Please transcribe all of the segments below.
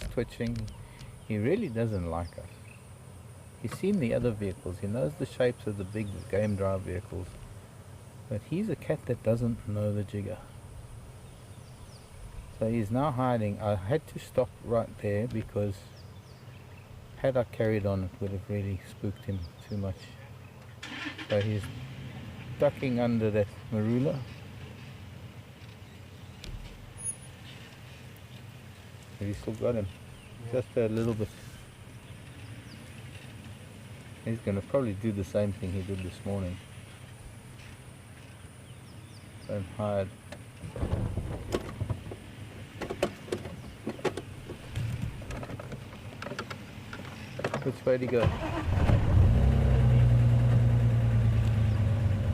twitching. He really doesn't like us. He's seen the other vehicles. He knows the shapes of the big game drive vehicles. But he's a cat that doesn't know the jigger. So he's now hiding. I had to stop right there because had I carried on, it would have really spooked him too much. So he's ducking under that marula. Have you still got him? Yeah. Just a little bit. He's going to probably do the same thing he did this morning. Don't hide. Which way did he go?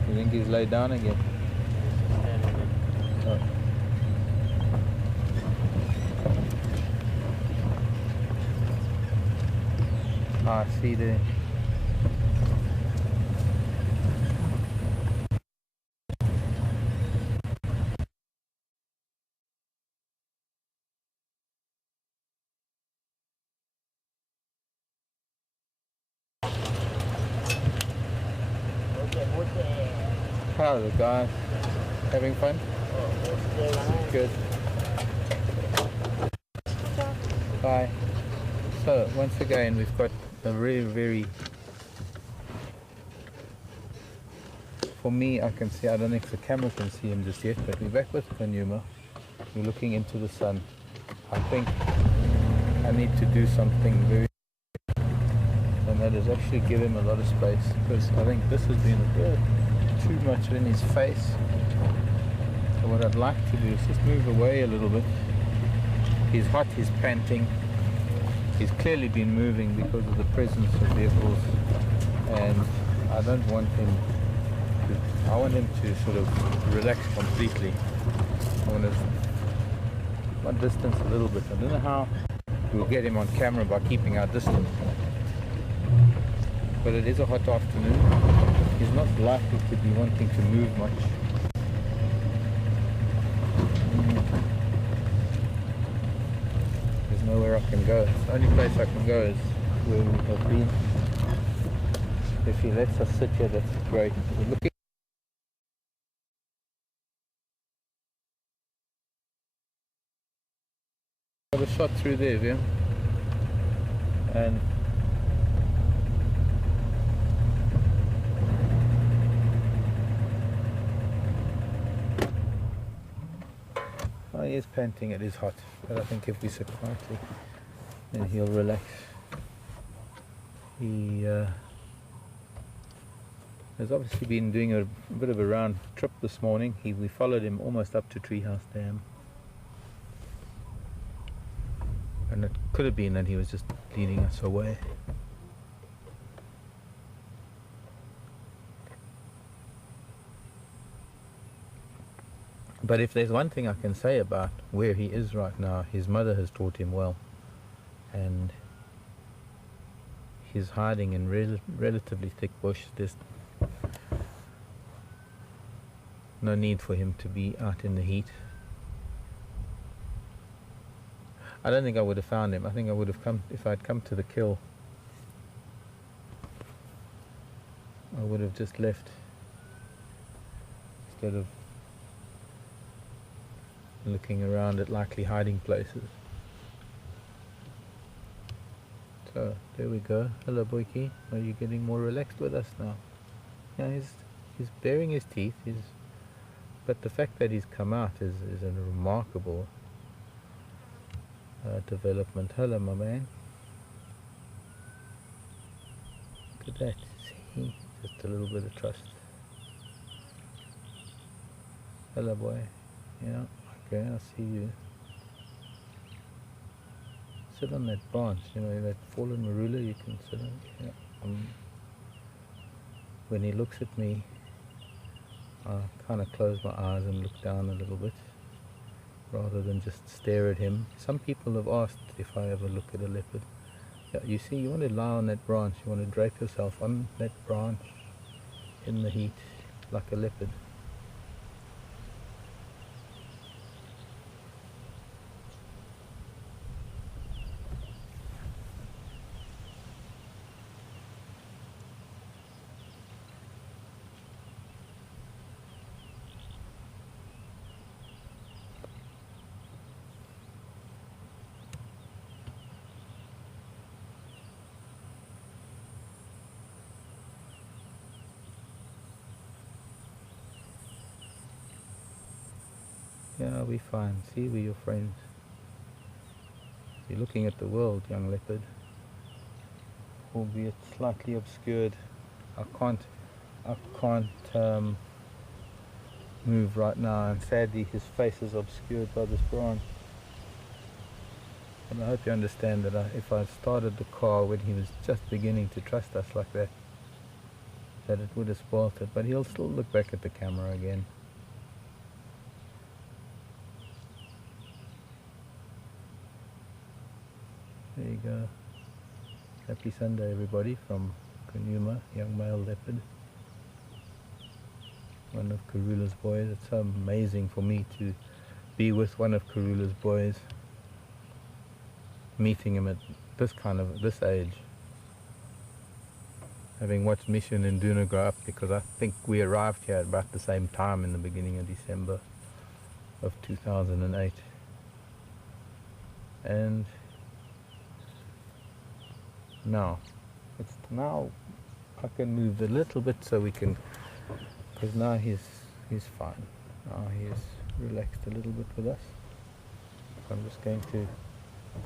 You think he's laid down again? Oh. Ah, I see there. How are the guys? Having fun? Good. Bye. So once again we've got a very for me, I can see, I don't think the camera can see him just yet, but we're back with Kunyuma. We're looking into the sun. I think I need to do something very, and that is actually give him a lot of space, because I think this has been a bit too much in his face. So what I'd like to do is just move away a little bit. He's hot, he's panting. He's clearly been moving because of the presence of vehicles, and I don't want him to, I want him to sort of relax completely. I want to distance a little bit. I don't know how we'll get him on camera by keeping our distance, but it is a hot afternoon. He's not likely to be wanting to move much. There's nowhere I can go. The only place I can go is where we have been. If he lets us sit here, that's great. We're looking. Got a shot through there, yeah? And oh, he is panting, it is hot, but I think if we sit quietly, then he'll relax. He has obviously been doing a bit of a round trip this morning. We followed him almost up to Treehouse Dam. And it could have been that he was just leading us away. But if there's one thing I can say about where he is right now, his mother has taught him well. And he's hiding in relatively thick bush. There's no need for him to be out in the heat. I don't think I would have found him. I think I would have come, if I'd come to the kill, I would have just left instead of looking around at likely hiding places. So there we go. Hello, Boyki. Are you getting more relaxed with us now? Yeah, he's baring his teeth. But the fact that he's come out is a remarkable development. Hello, my man. Look at that. See, just a little bit of trust. Hello, boy. Yeah. Okay, I see you. Sit on that branch, you know, that fallen marula you can sit on. Yeah. When he looks at me, I kind of close my eyes and look down a little bit, rather than just stare at him. Some people have asked if I ever look at a leopard. Yeah, you see, you want to lie on that branch, you want to drape yourself on that branch in the heat like a leopard. Yeah, we fine. See, we're your friends. You're looking at the world, young leopard. Albeit slightly obscured. I can't move right now, and sadly his face is obscured by this branch. And I hope you understand that if I started the car when he was just beginning to trust us like that, that it would have spoiled it. But he'll still look back at the camera again. There you go. Happy Sunday, everybody, from Kunyuma, young male leopard. One of Karula's boys. It's so amazing for me to be with one of Karula's boys, meeting him at this age, having watched Mission and Duna grow up, because I think we arrived here at about the same time in the beginning of December of 2008. And now I can move a little bit so we can, because now he's fine. Now he's relaxed a little bit with us. I'm just going to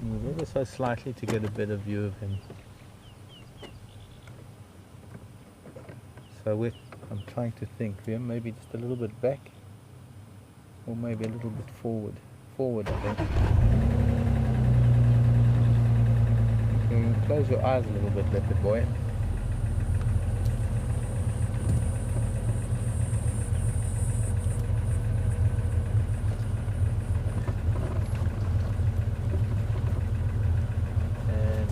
move ever so slightly to get a better view of him. So I'm trying to think here, maybe just a little bit back, or maybe a little bit forward. Forward, I think. You can close your eyes a little bit, leopard boy. And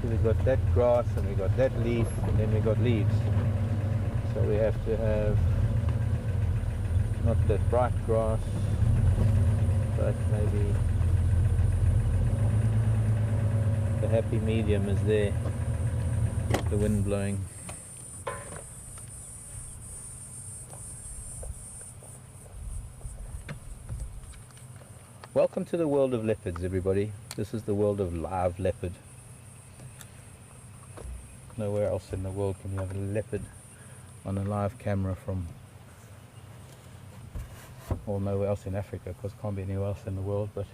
see, we got that grass, and we got that leaf, and then we got leaves. So we have to have not that bright grass, but maybe the happy medium is there, the wind blowing. Welcome to the world of leopards, everybody. This is the world of live leopard. Nowhere else in the world can you have a leopard on a live camera or nowhere else in Africa, because it can't be anywhere else in the world. But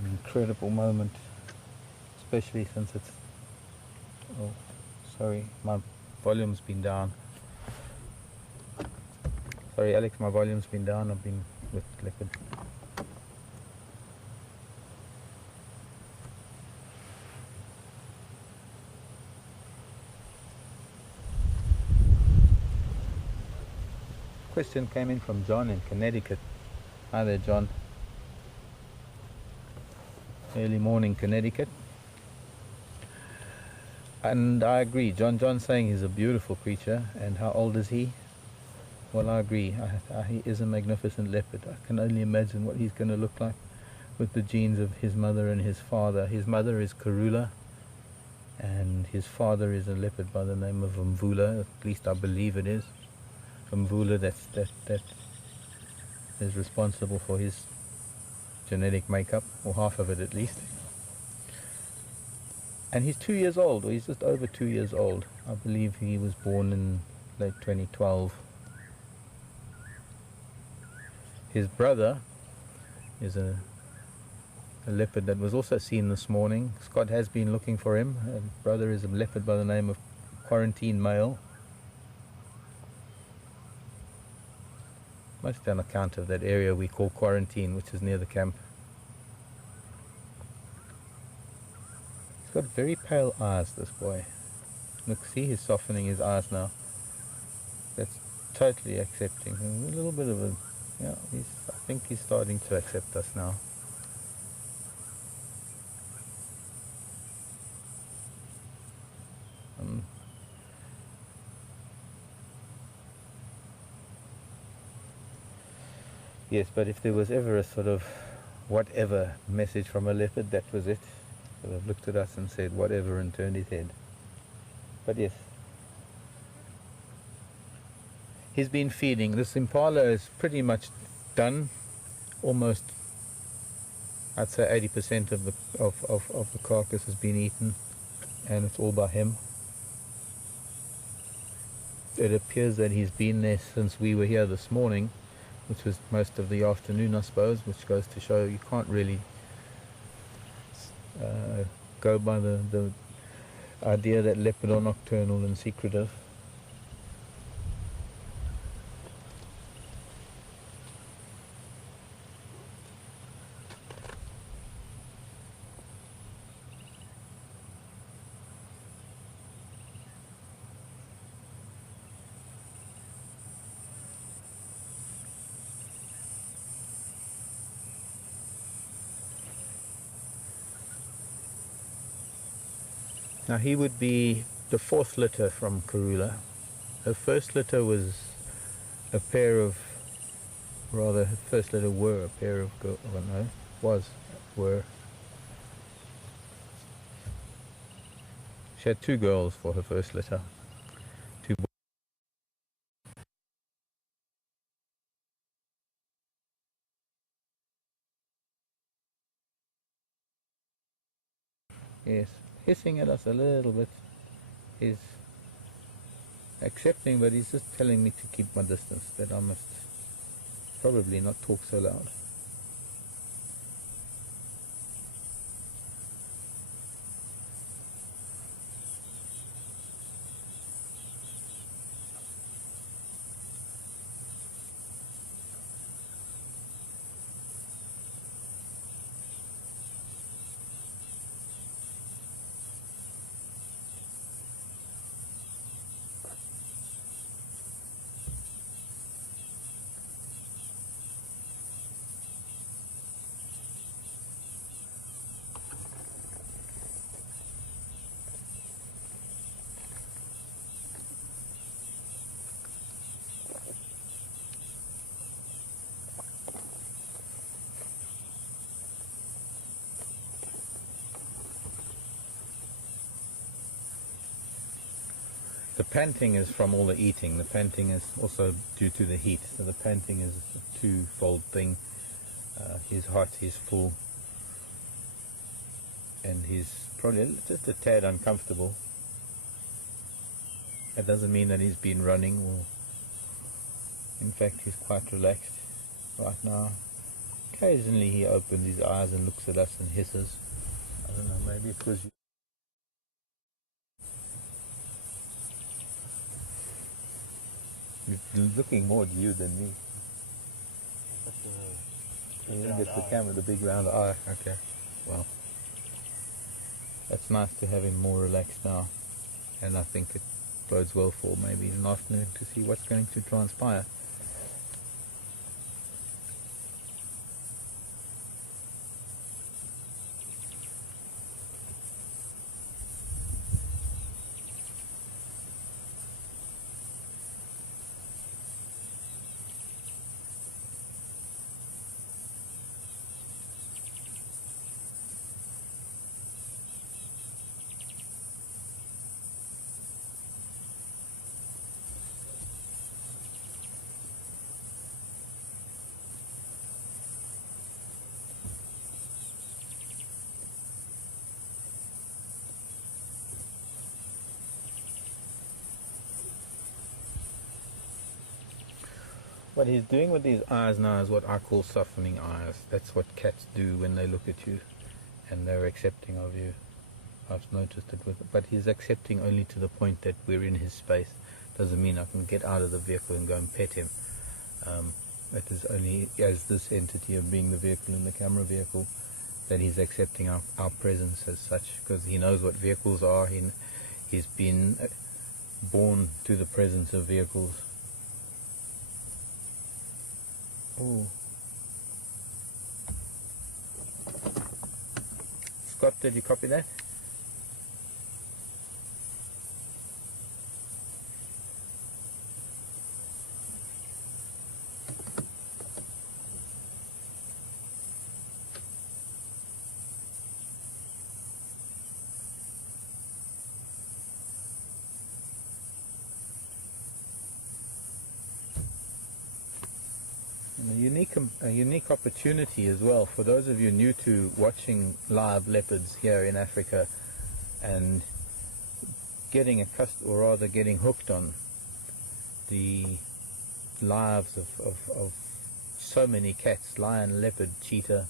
an incredible moment, especially since it's, oh sorry, my volume's been down. Sorry Alex, my volume's been down. I've been with leopard. Question came in from John in Connecticut. Hi there, John. Early morning Connecticut. And I agree, John's saying he's a beautiful creature. And how old is he? Well, I agree. He is a magnificent leopard. I can only imagine what he's going to look like with the genes of his mother and his father. His mother is Karula, and his father is a leopard by the name of Mvula. At least I believe it is Mvula. That is responsible for his genetic makeup, or half of it at least. And he's 2 years old, or he's just over 2 years old. I believe he was born in late 2012. His brother is a leopard that was also seen this morning. Scott has been looking for him. His brother is a leopard by the name of Quarantine Male. Most on account of that area we call Quarantine, which is near the camp. He's got very pale eyes, this boy. Look, see, he's softening his eyes now. That's totally accepting. A little bit of a, yeah, I think he's starting to accept us now. Yes, but if there was ever a sort of whatever message from a leopard, that was it. Sort of looked at us and said whatever and turned his head. But yes, he's been feeding. This impala is pretty much done, almost. I'd say 80% of the carcass has been eaten, and it's all by him. it appears that he's been there since we were here this morning, which was most of the afternoon, I suppose, which goes to show you can't really go by the idea that leopard are nocturnal and secretive. Now he would be the fourth litter from Karula. Her first litter was a pair of, rather her first litter were a pair of girls, oh no, were. She had two girls for her first litter. Two boys. Yes, hissing at us a little bit. He's accepting, but he's just telling me to keep my distance, that I must probably not talk so loud. The panting is from all the eating. The panting is also due to the heat. So the panting is a twofold thing. He's hot, he's full, and he's probably just a tad uncomfortable. That doesn't mean that he's been running, or in fact he's quite relaxed right now. Occasionally he opens his eyes and looks at us and hisses. I don't know, maybe it was... He's looking more at you than me. You didn't get the camera, the big round eye. Okay, well, that's nice to have him more relaxed now, and I think it bodes well for maybe an afternoon to see what's going to transpire. What he's doing with his eyes now is what I call softening eyes. That's what cats do when they look at you and they're accepting of you. I've noticed it but he's accepting only to the point that we're in his space. Doesn't mean I can get out of the vehicle and go and pet him. It is only as this entity of being the vehicle in the camera vehicle that he's accepting our presence as such, because he knows what vehicles are. He's been born to the presence of vehicles. Oh. Scott, did you copy that? A unique opportunity as well for those of you new to watching live leopards here in Africa and getting hooked on the lives of so many cats, lion, leopard, cheetah,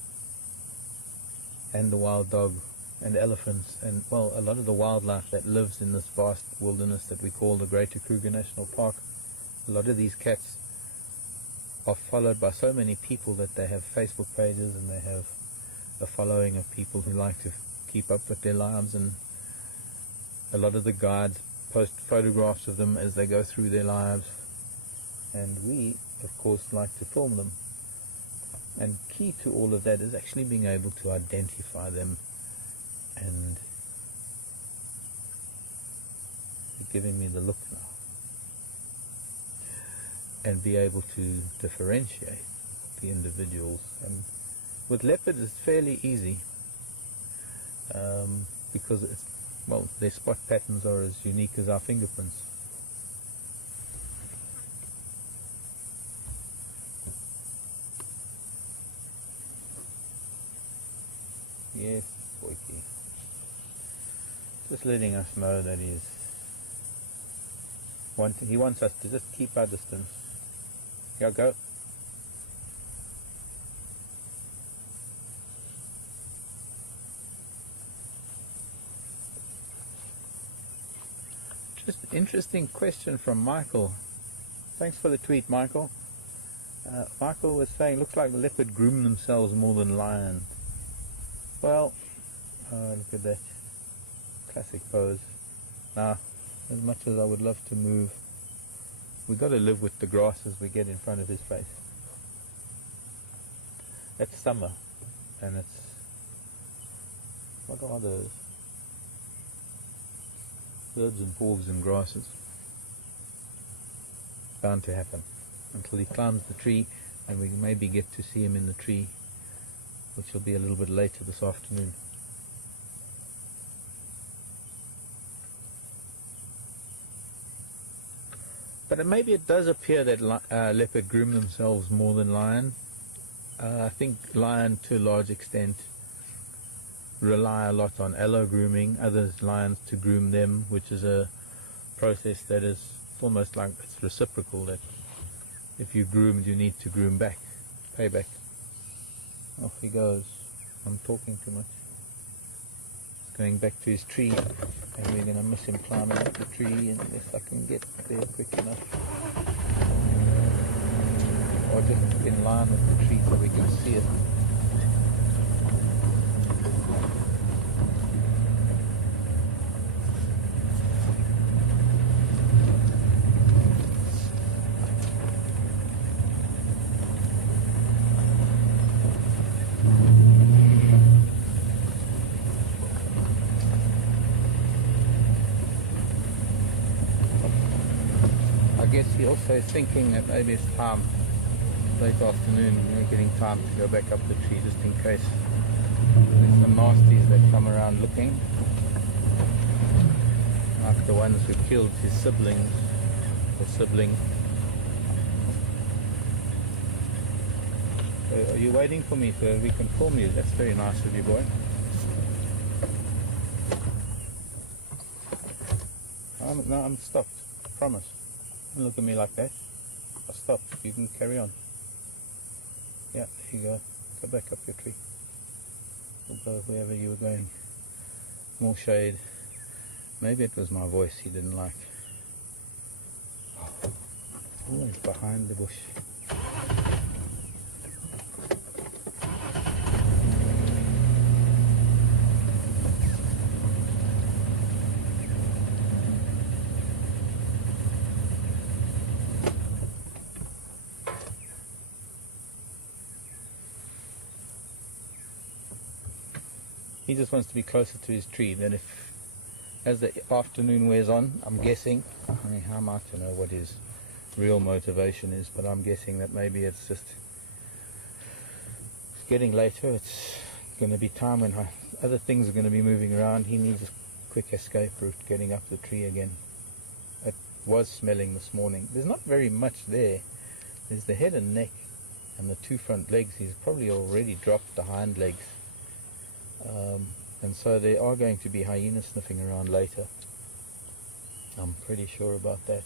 and the wild dog, and elephants, and well, a lot of the wildlife that lives in this vast wilderness that we call the Greater Kruger National Park. A lot of these cats are followed by so many people that they have Facebook pages, and they have a following of people who like to keep up with their lives, and a lot of the guides post photographs of them as they go through their lives, and we of course like to film them. And key to all of that is actually being able to identify them, and you're giving me the look now, and be able to differentiate the individuals. And with leopards it's fairly easy, because it's, well, their spot patterns are as unique as our fingerprints. Yes, boyki. Just letting us know that he wants us to just keep our distance. Yeah, go. Just an interesting question from Michael. Thanks for the tweet, Michael. Michael was saying, looks like the leopard groom themselves more than lion. Well, look at that classic pose. Now, as much as I would love to move, we've got to live with the grasses we get in front of his face. It's summer, and it's, what are those? Herbs and forbs and grasses. Bound to happen until he climbs the tree, and we maybe get to see him in the tree, which will be a little bit later this afternoon. But maybe it does appear that leopard groom themselves more than lion. I think lion to a large extent rely a lot on allo grooming, others lions to groom them, which is a process that is almost like it's reciprocal, that if you groomed you need to groom back, payback. Off he goes. I'm talking too much. He's going back to his tree, and we're going to miss him climbing up the tree unless I can get there quick enough. Or just in line with the tree so we can see it. Also thinking that maybe it's time, late afternoon, we're getting time to go back up the tree just in case there's some nasties that come around looking, like the ones who killed his siblings or sibling. Are you waiting for me so we can film you? That's very nice of you, boy. No, I'm stopped, I promise. Don't look at me like that. I'll stop. You can carry on. Yeah, there you go. Go back up your tree. We'll go wherever you were going. More shade. Maybe it was my voice he didn't like. Oh, always behind the bush. He just wants to be closer to his tree. Then if, as the afternoon wears on, I'm guessing, I mean, how am I to know what his real motivation is, but I'm guessing that maybe it's just getting later. It's going to be time when other things are going to be moving around. He needs a quick escape route getting up the tree again. It was smelling this morning. There's not very much there. There's the head and neck and the two front legs. He's probably already dropped the hind legs. And so there are going to be hyenas sniffing around later. I'm pretty sure about that.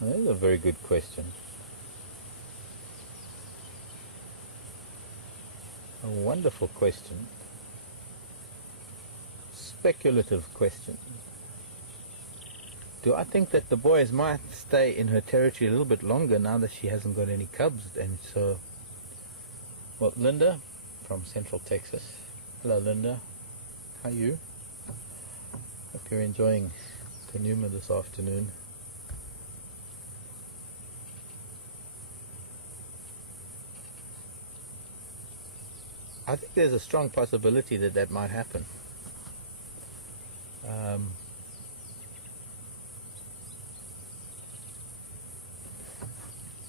That is a very good question. A wonderful question. Speculative question. Do I think that the boys might stay in her territory a little bit longer now that she hasn't got any cubs? And so, well, Linda from Central Texas. Hello, Linda. How are you? Hope you're enjoying Kunyuma this afternoon. I think there's a strong possibility that that might happen.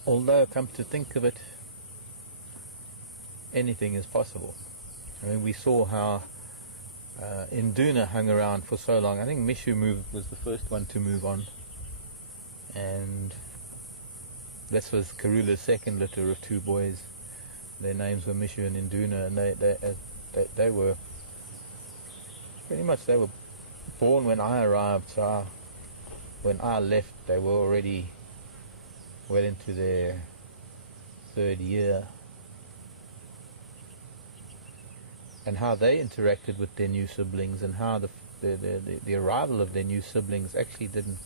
Although, come to think of it, anything is possible. I mean, we saw how Induna hung around for so long. I think Mishu was the first one to move on, and this was Karula's second litter of two boys. Their names were Mishu and Induna, and they were pretty much, they were born when I arrived. So when I left, they were already well into their third year. And how they interacted with their new siblings, and how the arrival of their new siblings actually didn't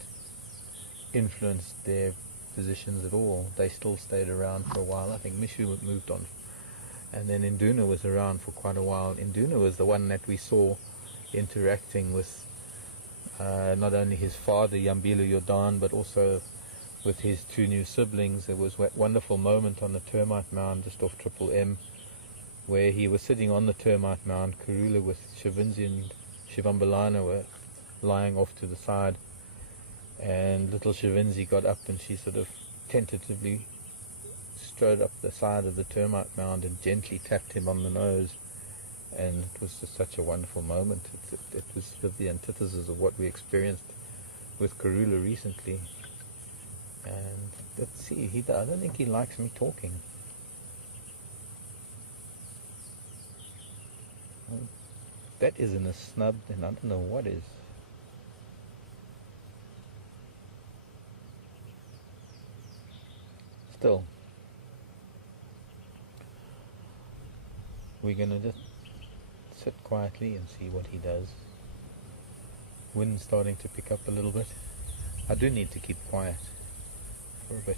influence their positions at all. They still stayed around for a while. I think Mishu moved on, and then Induna was around for quite a while. Induna was the one that we saw interacting with not only his father Yambila Yordan, but also with his two new siblings. There was a wonderful moment on the termite mound just off Triple M, where he was sitting on the termite mound. Karula with Shivinzi and Shivambalana were lying off to the side, and little Shivinzi got up and she sort of tentatively strode up the side of the termite mound and gently tapped him on the nose, and it was just such a wonderful moment. It was sort of the antithesis of what we experienced with Karula recently. And let's see, I don't think he likes me talking. That isn't a snub, then I don't know what is. Still, we're gonna just sit quietly and see what he does. Wind's starting to pick up a little bit. I do need to keep quiet for a bit.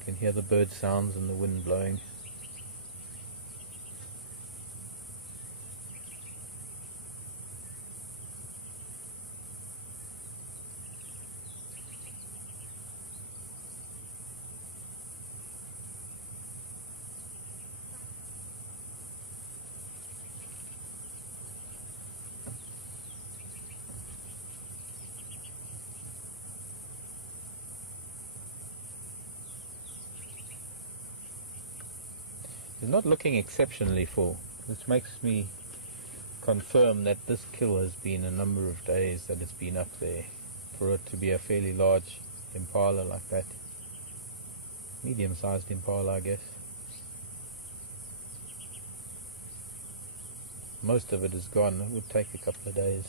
You can hear the bird sounds and the wind blowing. He's not looking exceptionally full, which makes me confirm that this kill has been a number of days that it's been up there, for it to be a fairly large impala like that. Medium-sized impala, I guess. Most of it is gone. It would take a couple of days.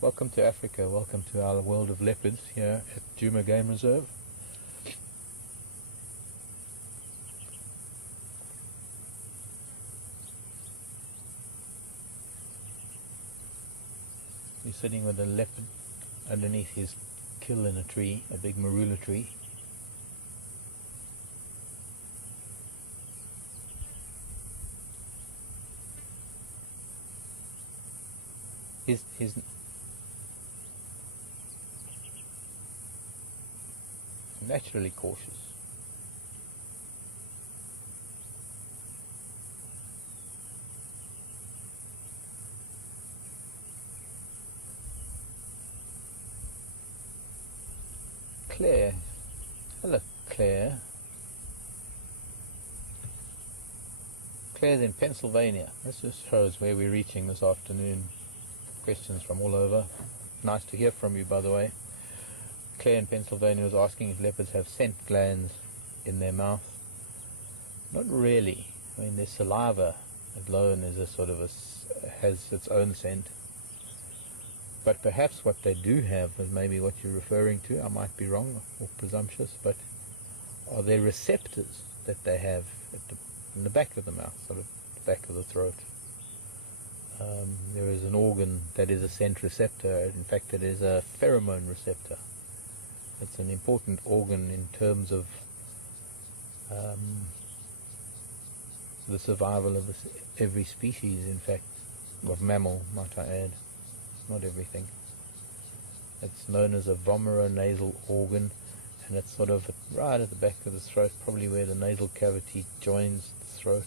Welcome to Africa. Welcome to our world of leopards here at Juma Game Reserve. He's sitting with a leopard underneath his kill in a tree, a big marula tree. He's naturally cautious. Claire. Hello, Claire. Claire's in Pennsylvania. This just shows where we're reaching this afternoon. Questions from all over. Nice to hear from you, by the way. Claire in Pennsylvania was asking if leopards have scent glands in their mouth. Not really. I mean, their saliva alone is a sort of has its own scent. But perhaps what they do have is maybe what you're referring to. I might be wrong or presumptuous, but are there receptors that they have in the back of the mouth, sort of the back of the throat? There is an organ that is a scent receptor. In fact, it is a pheromone receptor. It's an important organ in terms of the survival of every species, in fact, of mammal, might I add. Not everything. It's known as a vomeronasal organ, and it's sort of right at the back of the throat, probably where the nasal cavity joins the throat.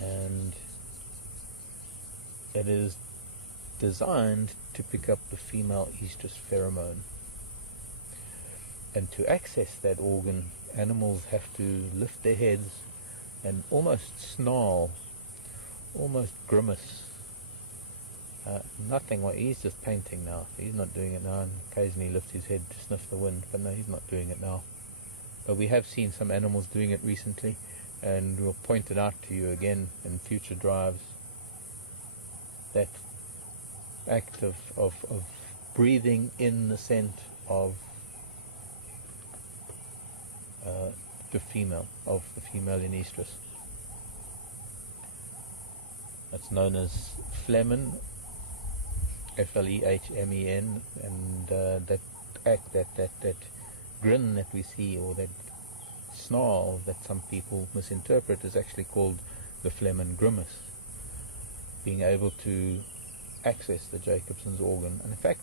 And it is designed to pick up the female estrus pheromone. And to access that organ, animals have to lift their heads and almost snarl, almost grimace. Nothing, well, he's just painting now. He's not doing it now, and occasionally lift his head to sniff the wind, but no, he's not doing it now. But we have seen some animals doing it recently, and we'll point it out to you again in future drives. That act of breathing in the scent of the female in estrus. It's known as phlegmen, F-L-E-H-M-E-N, and that act, that grin that we see, or that snarl that some people misinterpret, is actually called the phlegmen grimace. Being able to access the Jacobson's organ. And in fact,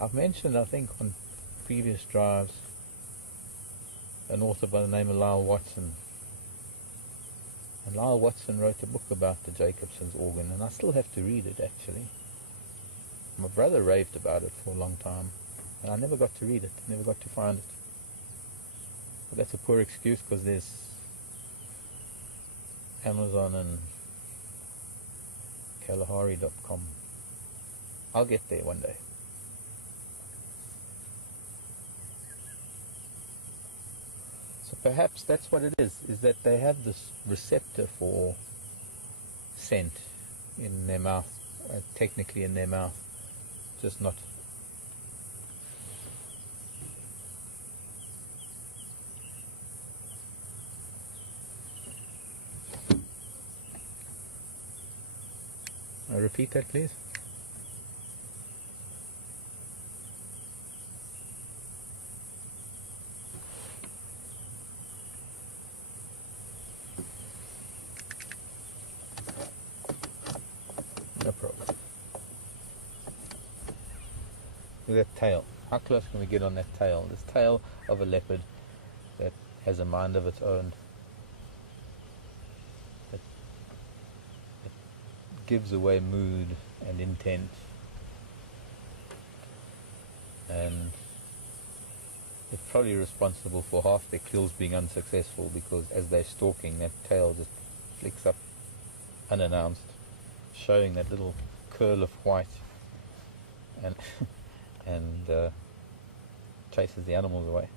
I've mentioned, I think, on previous drives, an author by the name of Lyle Watson. And Lyle Watson wrote a book about the Jacobson's organ, and I still have to read it, actually. My brother raved about it for a long time, and I never got to read it, never got to find it. But that's a poor excuse, because there's Amazon and Kalahari.com. I'll get there one day. So perhaps that's what it is that they have this receptor for scent in their mouth, technically in their mouth, just not. Repeat that, please. No problem. Look at that tail. How close can we get on that tail? This tail of a leopard that has a mind of its own. It gives away mood and intent. And it's probably responsible for half their kills being unsuccessful, because as they're stalking, that tail just flicks up unannounced, showing that little curl of white, and chases the animals away.